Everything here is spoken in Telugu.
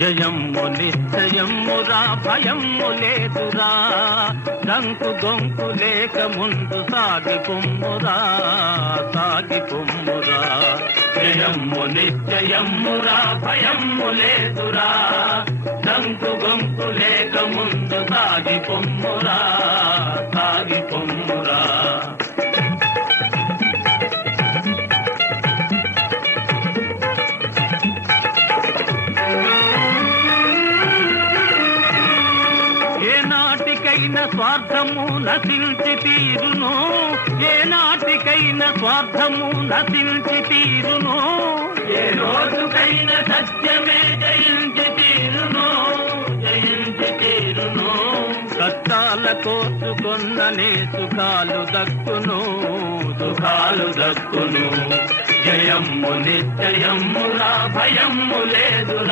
జయమ్ము నిశ్చయమ్మురా భయమ్ము లేదురా, దంకు గొంకు లేక ముందు సాగి పొమ్మురా, సాగి పొమ్మురా. జయమ్ము నిశ్చయమ్మురా భయమ్ము లేదురా, దంకు గొంకు లేక ముందు సాగి పొమ్మురా, సాగి పొమ్మురా. ఏనాటికైనా స్వార్థము నశించి తీరును, ఏనాటికైనా స్వార్థము నశించి తీరును, ఏ రోజుకైనా సత్యమే జయించి తీరును, జయించి తీరును. కష్టాల కోసుకొన్ననే సుఖాలు దక్కును, సుఖాలు దక్కును. జయమ్ము నిశ్చయమ్మురా భయమ్ము లేదురా.